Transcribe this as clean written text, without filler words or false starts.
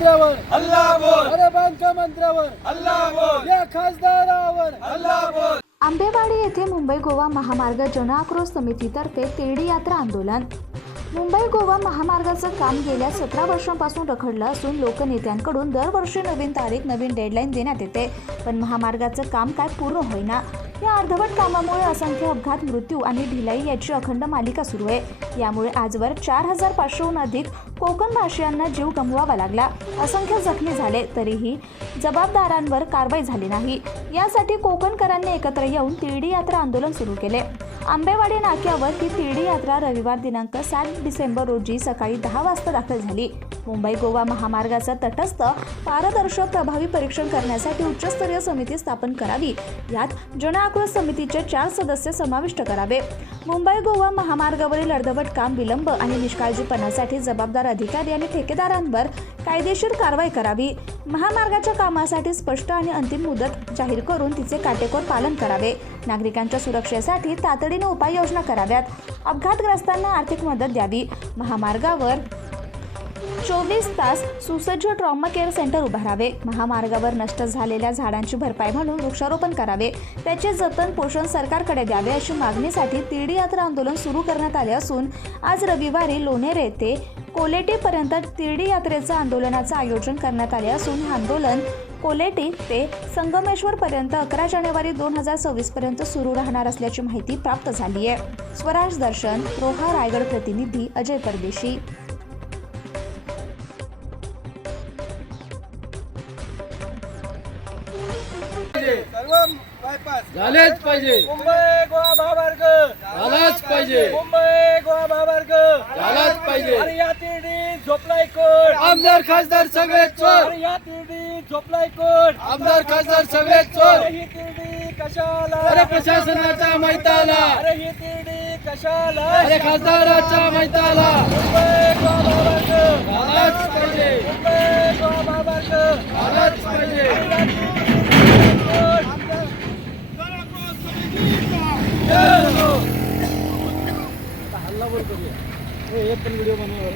मंत्र्यावर हल्ला बोल, अरे बांधकाम मंत्र्यावर हल्ला बोल, या खासदारावर हल्ला बोल. आंबेवाडी येथे मुंबई गोवा महामार्ग जनआक्रोश समितीतर्फे तिरडी यात्रा आंदोलन. मुंबई गोवा महामार्गाचं काम गेल्या 17 वर्षांपासून रखडलं असून लोकनेत्यांकडून दरवर्षी नवीन तारीख नवीन डेडलाईन देण्यात येते, पण महामार्गाचं काम काय पूर्ण होईना. या अर्धवट कामामुळे असंख्य अपघात, मृत्यू आणि ढिलाई याची अखंड मालिका सुरू आहे. यामुळे आजवर 4500हून अधिक कोकण भाषिकांना जीव गमवावा लागला, असंख्य जखमी झाले, तरीही जबाबदारांवर कारवाई झाली नाही. यासाठी कोकणकरांनी एकत्र येऊन तिरडी यात्रा आंदोलन सुरू केले. आंबेवाडी नाक्यावर ही तिरडी यात्रा रविवार दिनांक 7 डिसेंबर रोजी सकाळी 10 वाजता दाखल झाली. मुंबई गोवा महामार्गाचं तटस्थ, पारदर्शक, प्रभावी परीक्षण करण्यासाठी उच्चस्तरीय समिती स्थापन करावी. यात जनआक्रोश समितीचे 4 सदस्य समाविष्ट करावे. मुंबई गोवा महामार्गावरील अर्धवट काम, विलंब आणि निष्काळजीपणासाठी जबाबदार अधिकारी आणि ठेकेदारांवर कायदेशीर कारवाई करावी. महामार्गाच्या कामासाठी स्पष्ट आणि अंतिम मुदत जाहीर करून तिचे काटेकोर पालन करावे. नागरिकांच्या सुरक्षेसाठी तातडीने उपाययोजना कराव्यात. अपघातग्रस्तांना आर्थिक मदत द्यावी. महामार्गावर 24 तास सुसज्ज ट्रॉमा केअर सेंटर उभारावे. महामार्गावर नष्ट झालेल्या झाडांची भरपाई म्हणून वृक्षारोपण करावे. त्याचे जतन, पोषण सरकारकडे द्यावे, अशी मागणीसाठी तिरडी यात्रा आंदोलन सुरू करण्यात आले असून आज रविवारी लोणेर येथे कोलेटीपर्यंत तिरडी यात्रेचं आंदोलनाचं आयोजन करण्यात आले असून हे आंदोलन कोलेटी ते संगमेश्वरपर्यंत 11 जानेवारी 2026 पर्यंत सुरू राहणार असल्याची माहिती प्राप्त झाली आहे. स्वराज दर्शन, रोहा, रायगड. प्रतिनिधी अजय परदेशी. सर्व बायपास झालेच पाहिजे, मुंबई गोवा महामार्ग झालाच पाहिजे, मुंबई गोवा महामार्ग झालाच पाहिजे. अरे या तिरडी झोपलाय कोण? आमदार खासदार सगळे चोर, अरे या तिरडी झोपलाय कोण? आमदार खासदार सगळे चोर. अरे ही तिरडी कशाला? अरे प्रशासनाच्या मैताला, अरे ही तिरडी कशाला? अरे खासदाराच्या मैताला. मुंबई गोवा महामार्ग झालाच पाहिजे, मुंबई गोवा महामार्ग झालाच पाहिजे. हल्ला बोल करूया. एक पण व्हिडिओ बनवा.